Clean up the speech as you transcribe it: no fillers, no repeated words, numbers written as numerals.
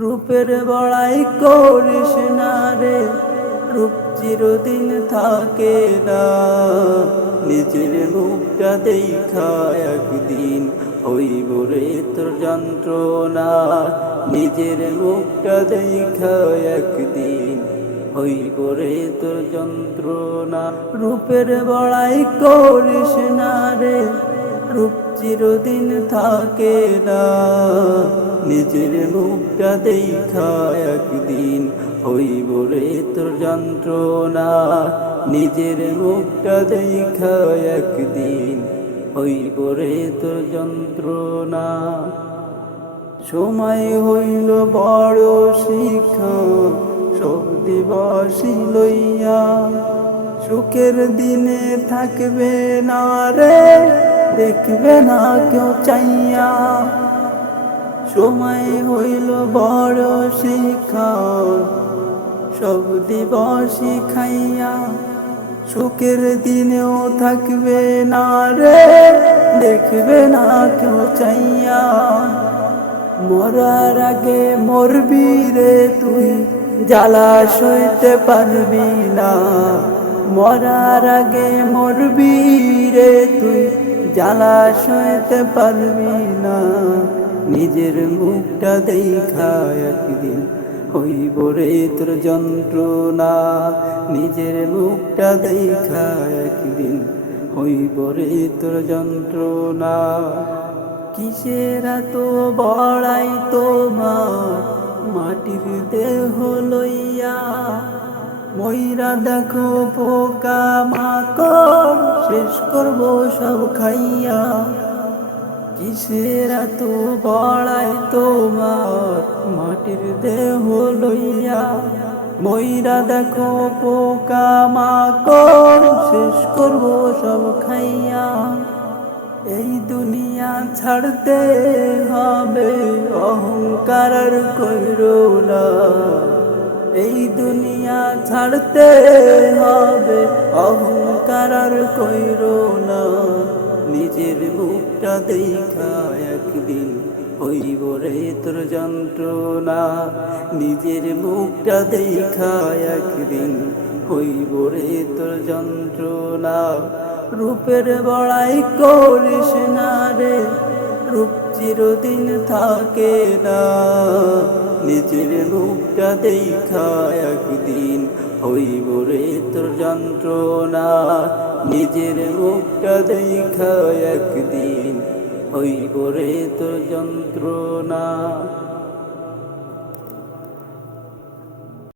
রূপের বড়াই করিস না রে, রূপ চিরদিন থাকে না। নিজের মুখটা দেখা একদিন হইব রে তোর যন্ত্রণা। নিজের মুখটা দেখা একদিন হইব রে তোর যন্ত্রণা। রূপের বড়াই করিস না রে, রূপ চিরদিন থাকে না। নিজের মুখটা দেখা একদিন হইব রে তোর যন্ত্রণা। নিজের মুখটা দেখা একদিন হইব রে তোর যন্ত্রণা। সময় হইল বড় শিক্ষা, সব দিবসই লইয়া। সুখের দিনে থাকবে না রে, দেখবে না কেউ চাইয়া। সময় হইল বড় শিক্ষা, সব দিবসই খাইয়া। সুখের দিনেও থাকবে না রে, দেখবে না কেউ চাইয়া। মরার আগে মরবি রে তুই, জ্বালা সইতে পারবি না। মরার আগে মরবি রে তুই, জ্বালা সইতে পারবি না। নিজের মুখটা দেখা একদিন হইব রে তোর যন্ত্রণা। নিজের মুখটা দেখা একদিন হইব রে তোর যন্ত্রণা। কিসের তো বড়াই তোমার মাটির দেহ লইয়া। ময়রা দেখো পোকা মাকড়, শেষ করব সব খাইয়া। কিসের তো বড়াই তোমার মাটির দেহ লইয়া। ময়রা দেখো পোকা মাকড়, শেষ করব সব খাইয়া। এই দুনিয়া ছাড়তে হবে, অহংকার আর কইরো না। এই দুনিয়া ছাড়তে হবে, অহংকার আর কইরো না। নিজের মুখটা দেখা একদিন হইব রে তোর যন্ত্রণা। নিজের মুখটা দেখা একদিন হইব রে তোর যন্ত্রণা। রূপের বড়াই করিস না রে, রূপ চিরদিন থাকে না। নিজের মুখটা দেখা একদিন হইব রে তোর যন্ত্রণা। নিজের মুখটা দেখা একদিন হইব রে তোর যন্ত্রণা।